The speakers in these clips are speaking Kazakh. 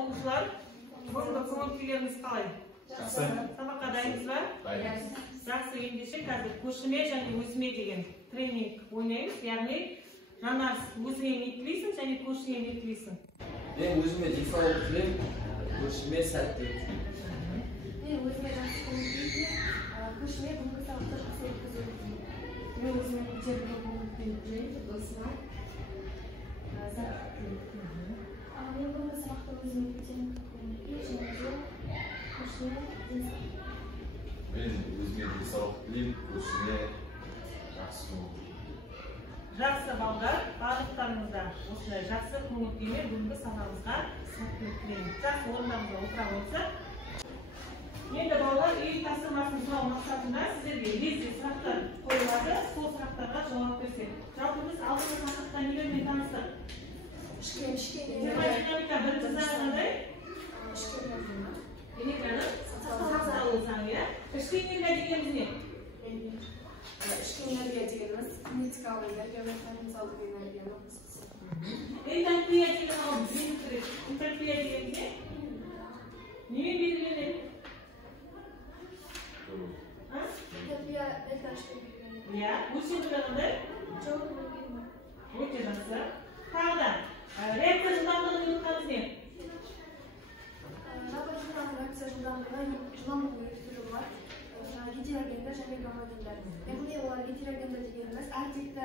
оқушылар, бүгінгі көңіл-күйлеріңіз қалай? Жақсы. Сабаққа дайынсыз ба? Дайынбыз. Жақсы, ендеше қазір көшіме және өзіме деген тренинг ойнаймыз. Яғни Жанар, өзіңе не тілейсің және көршіңе не тілейсің? Мен өзіме денсаулық тілеймін, көршіме сәттілік тілеймін. Мен өзіме жақсы көңіл тілеймін, көршіме бүгінгі сабақта жақсы өткізуді тілеймін. Мен өзіме көтерілген көңіл тілеймін, досыма сәттілік тілеймін. Мен бүгінгі сабақта өзіме көтерілген көңіл тілеймін, және көршіме денсаулық. Мен өзіме денсаулық тілеймін, көршіме жақсы көңіл. Жақсы балдар, барлықтарыңызда осындай жақсы көңіл күймен бүгінгі сабағымызға сәттілік тілеймін. Жақсы, орындарыңызға отыра қойыңыздар. Енді балалар, үй тапсырмасын сұрау мақсатында сіздерге лезде сұрақтар қойылады, сол сұрақтарға жауап берсек. Жалпы біз алдыңғы тақырыпта нелермен таныстық? Термодинамика бірінші заңы қандай? Энергияның сақталу заңы, иә? Ішкі энергия дегеніміз не? Ішкі энергия дегеніміз кинетикалық энергия мен потенциалдық энергияның қосындысы. Энтальпия деген алып білуіміз керек. Энтальпия дегеніміз не? Немен белгіленеді? Энтальпия дельта-H белгіленеді. Иә, өлшемі қандай? Жоқ, білмеймін. Өте жақсы. Тағы да, реакция жылдамдығын ұмытқанымыз не? Жалпы реакция жылдамдығы екі түрі бар. Гетерогенді және гомогенді. Яғни олар гетерогенді дегеніміз әртекті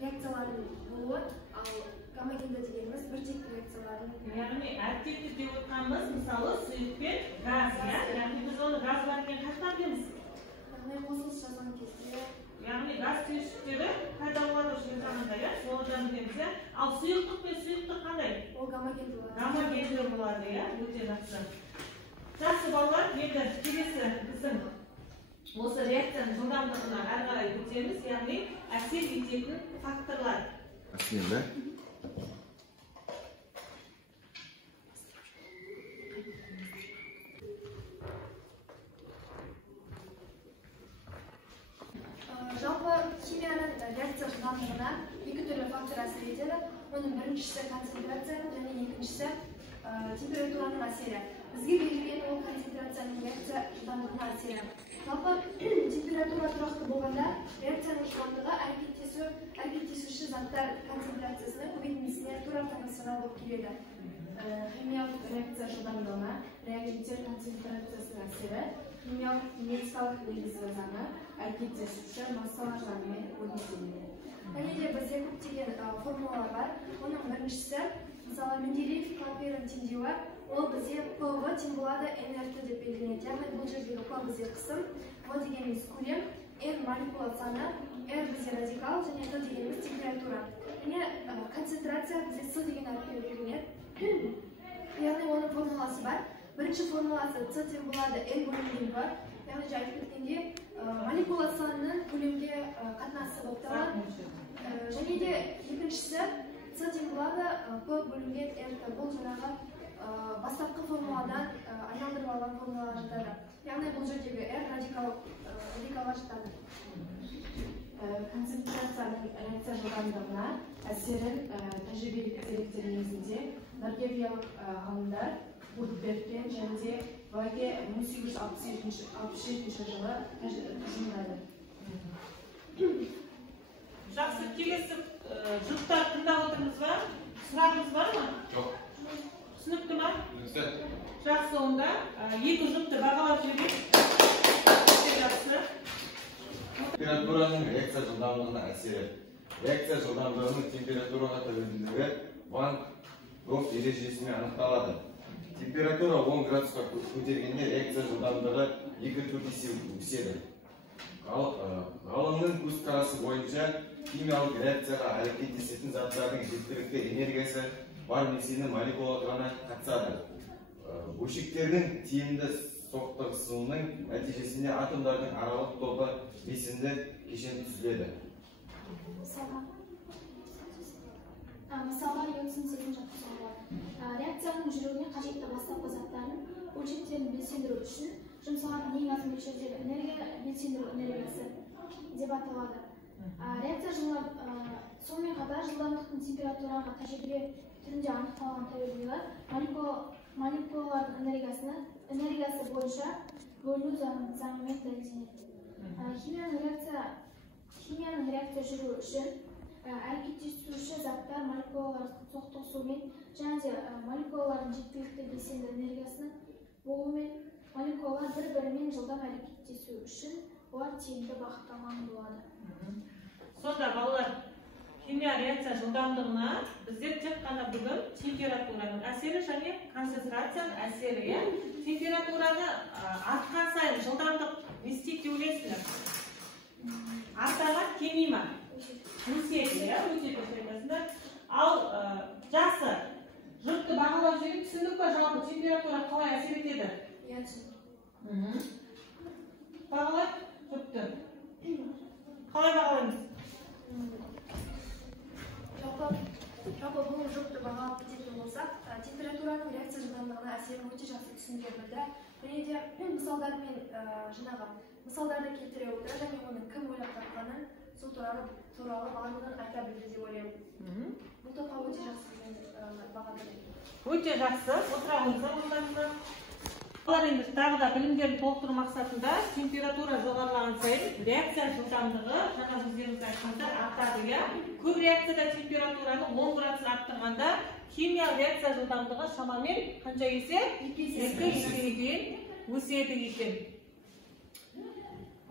реакциялардың болуы, ал гомогенді дегеніміз біртекті реакциялардың. Яғни әртекті деп отқанымыз мысалы сұйық пен газ, иә? Яғни біз оны газ бар екен қашан білеміз? Яғни қосылыс жазған кезде. Яғни газ түйіршіктері пайда болады жағдайда, иә? Солардан білеміз, иә? Ал сұйықтық пен сұйықтық қандай? Ол гомогенді болады. Гомогенді болады, иә? Өте жақсы. Жақсы балалар, енді келесі біздің осы реакцияның жылдамдығына әрі қарай көтереміз, яғни әсер ететін факторлар. Әсер, да? Жалпы химияның реакция жылдамдығына екі түрлі фактор әсер етеді. Оның біріншісі концентрацияның және екіншісі температураның әсері. Бізге берілген ол концентрацияның реакция жылдамдығына әсері. Жалпы температура тұрақты болғанда реакцияның жылдамдығы әрекеттесуші заттар концентрациясының көбейтіндісіне тура пропорционал болып келеді. Химиялық реакция жылдамдығына реагенттер концентрациясының әсері, химиялық кинетикалық негізгі заңы әрекеттесуші массалар заңымен өрнектеледі. Және де бізде көптеген формулалар бар. Оның біріншісі, мысалы Менделеев қалперін теңдеуі, ол бізде ПВ тең болады НРТ деп белгіленеді. Яғни бұл жердегі П бізде қысым, В дегеніміз көлем, Н молекула саны, R бізде радикал және Т дегеніміз температура. Және концентрация бізде С деген әріппен белгіленеді. Яғни оның формуласы бар. Бірінші формуласы С тең болады N бөлінген В. Яғни айтып кеткенде молекула санының көлемге қатынасы болып табылады. Және де екіншісі С тең болады П бөлінген РТ. Бұл жаңағы бастапқы формуладан айналдырып алған формулаға жатады. Яғни бұл жердегі R радикалға жатады. Концентрацияның реакция жылдамдығына әсерін тәжірибелік деректер негізінде норвегиялық ғалымдар Гудбергпен және де Ваге 1867 жылы тұжырымдады. Жақсы, келесі жұптар тыңдап отырмыз ба? Сұрағыңыз бар ма? Жоқ. Түсінікті ма? Түсінікті. Жақсы, онда екі жұпты бағалап жіберейік. Жақсы. Температураның реакция жылдамдығына әсері. Реакция жылдамдығының температураға тәуелділігі Ван-Гог ережесімен анықталады. Температура 10 градусқа көтергенде реакция жылдамдығы 2-4 есе өседі. Ғалымның көзқарасы бойынша химиялық реакцияға әрекеттесетін заттардың жеткілікті энергиясы бар белсенді молекулалар ғана қатысады. Бөлшектердің тиімді соқтығысуының нәтижесінде атомдардың аралық тобы белсенді кешен түзіледі. Мысалға ионсын сезім жатқызуға болады. Реакцияның жүруіне қажетті бастапқы заттарын бөлшектерін белсендіру үшін жұмсалатын ең аз мөлшердегі энергия белсендіру энергиясы деп аталады. Реакция Сонымен қатар жылдамдықтың температураға тәжірибе түрінде анықталған тәуелдігі молекулалардың энергиясы бойынша бөліну заңымен дәлелденеді. Химияның реакция жүру үшін әрекеттесуші заттар молекулалардың соқтығысуымен және де молекулалардың жеткілікті белсенді энергиясының болуымен молекулалар бір-бірімен жылдам әрекеттесу үшін олар тиімді бағытталған болады. Сонда балалар, химия реакция жылдамдығына біздер тек қана бүгін температураның әсері және концентрацияның әсері. Температураны артқан сайын жылдамдық не істейді деп ойлайсыздар? Артаға кемей ме? Өседі, өтеді. Ал жасы жұртты бағалап жүріп түсіндік па, жалпы температура қалай әсер етеді? Иә, түсіндік. Бағалап жұртты. Қалай бағалаймыз? Жалпы бұл жұртты бағалап кететін болсақ, температураның реакция жылдамдығына әсерін өте жақсы түсіндіре білді. Және де мысалдарды келтіре отыра және оның кім ойлап тапқанын сол туралы барлығын айта білді деп ойлаймын. Бұл топқа өте жақсы баға береді. Өте жақсы. Отыра қойыңыздар. Олар енді тағы да білімдерін толықтыру мақсатында температура жоғарылаған сайын реакция жылдамдығы жаңа өздеріңіз айтқандар артады. Көп реакцияда температураны 10 градус арттырғанда химиялық реакция жылдамдығы шамамен қанша есе? 2 есеге дейін өседі екен.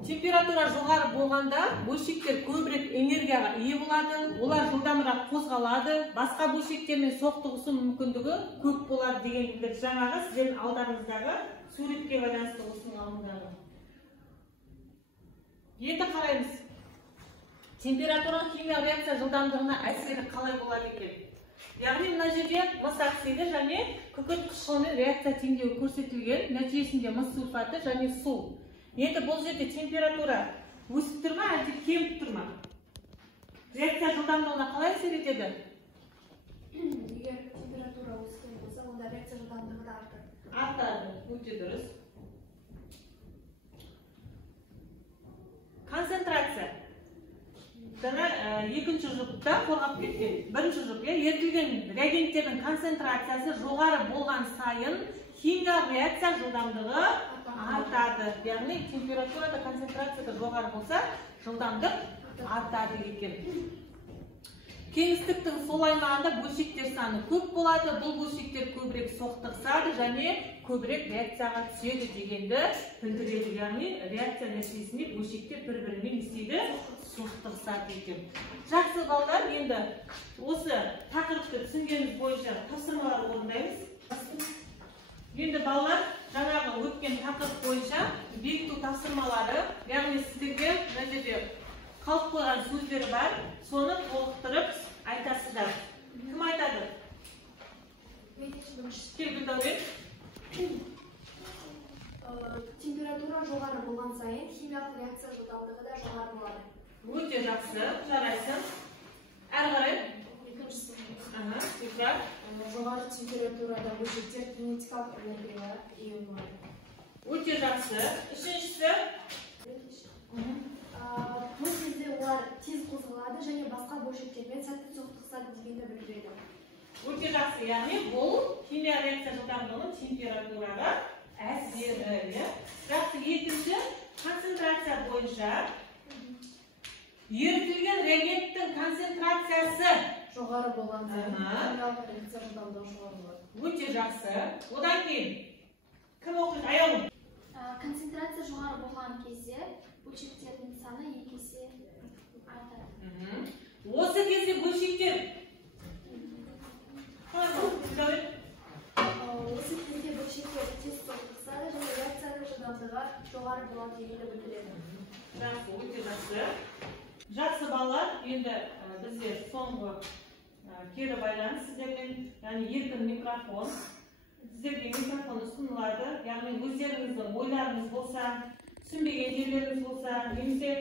Температура жоғары болғанда бөлшектер көбірек энергияға ие болады, олар жылдамырақ қозғалады, басқа бөлшектермен соқтығысу мүмкіндігі көп болады дегенді жаңағы сіздердің алдарыңыздағы суретке байланысты осының алдындағы. Енді қараймыз. Температура химиялық реакция жылдамдығына әсері қалай болады екен? Яғни мына жерде мыс оксиді және күкірт қышқылымен реакция теңдеуі көрсетілген, нәтижесінде мыс сульфаты және су. Енді бұл жерде температура өсіп тұр ма, әлде кеміп тұр ма? Реакция жылдамдығына қалай әсер етеді? Егер температура өскен болса, онда реакция жылдамдығы да артады. Артады, өте дұрыс. Концентрация. Жаңа екінші жұпта қорғап кеткен. Бірінші жұп, ертілген реагенттердің концентрациясы жоғары болған сайын химиялық реакция жылдамдығы артады. Яғни температурада концентрацияда жоғары болса, жылдамдық артады екен. Кеңістіктің сол аймағында бөлшектер саны көп болады, бұл бөлшектер көбірек соқтығысады және көбірек реакцияға түседі дегенді білдіреді. Яғни реакция нәтижесінде бөлшектер бір-бірімен істейді, соқтығысады екен. Жақсы балалар, енді осы тақырыпты түсінгеніміз бойынша тапсырмалар орындаймыз. Енді балалар жаңағы өткен тақырып бойынша бекіту тапсырмалары, яғни сіздерге мына жерде қалып қойған сөздері бар, соны толықтырып айтасыздар. Кім айтады? Гүлдәурен. Температура жоғары болған сайын химиялық реакция жылдамдығы да жоғары болады. Өте жақсы, жарайсың. Әрі қарай? Екіншісі. Жоғары температурада бөлшектер кинетикалық энергияға ие болады. Өте жақсы. Үшіншісі? Бұл кезде олар тез қозғалады және басқа бөлшектермен сәтті соқтығысады дегенді білдіреді. Өте жақсы, яғни бұл химия реакция жылдамдығының температураға әсері. Жақсы, екінші концентрация бойынша ерітілген реагенттің концентрациясы Жоғары болған сайын химиялық реакция жылдамдығы жоғары болады. Өте жақсы. Одан кейін кім оқиды? Аяулым. Концентрация жоғары болған кезде бөлшектердің саны 2 есе артады. Осы кезде бөлшектер Осы кезде бөлшектер тез соқтығысады және реакцияның жылдамдығы жоғары болады дегенді білдіреді. Жақсы, өте жақсы. Жақсы балалар, енді біздер соңғы кері байланыс сіздермен, яғни еркін микрофон. Сіздерге микрофон ұсынылады, яғни өздеріңіздің ойларыңыз болса, түсінбеген жерлеріңіз болса, немесе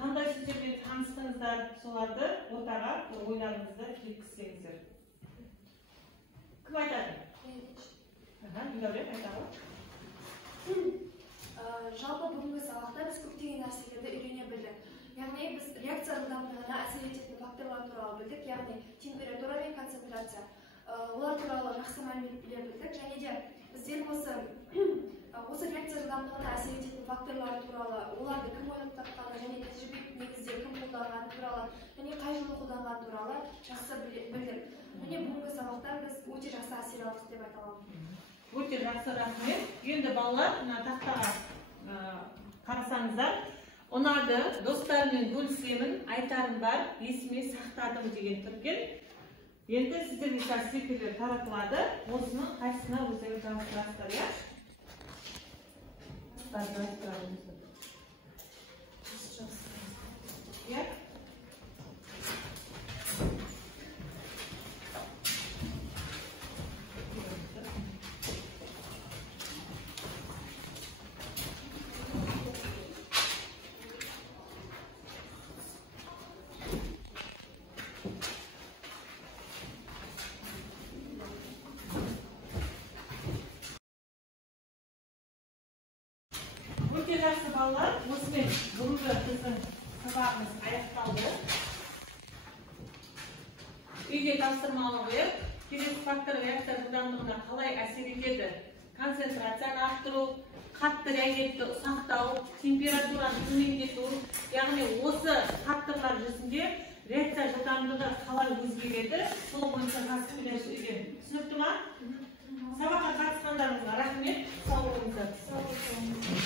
қандай сөздермен таныстыңыздар, соларды ортаға ойларыңызды жеткізсеңіздер. Кім айтады? Гүлдәурен айтады. Жалпы бүгінгі сабақта біз көптеген нәрселерді үйрене білдік. Яғни біз реакция жылдамдығына әсер ететін факторлар туралы білдік, яғни температура мен концентрация. Олар туралы жақсы мәлімет біле білдік, және де біздер осы реакция жылдамдығына әсер ететін факторлар туралы, оларды кім ойлап тапқаны және тәжірибелік негізде кім қолданғаны туралы, және қай жылы қолданғаны туралы жақсы білдік. Міне бүгінгі сабақтан біз өте жақсы әсер алдық деп айта аламын. Өте жақсы, рахмет. Енді балалар, мына тақтаға қарасаңыздар, ұнады, достарыммен бөлісемін, айтарым бар, есіме сақтадым деген түрген. Енді сіздерге қазір стикерлер таратылады. Осының қайсысына өздері жауаптырасыздар, иә? Иә? Өте жақсы балалар, осымен бүгінгі біздің сабағымыз аяқталды. Үйге тапсырманы қойып, келесі фактор реакция жылдамдығына қалай әсер етеді? Концентрацияны арттыру, қатты реагентті ұсақтау, температураны төмендету, яғни осы факторлар жүзінде реакция жылдамдығы қалай өзгереді? Сол бойынша қатысып келешілген. Түсінікті ма? Сабаққа қатысқандарыңызға рахмет. Сау болыңыздар.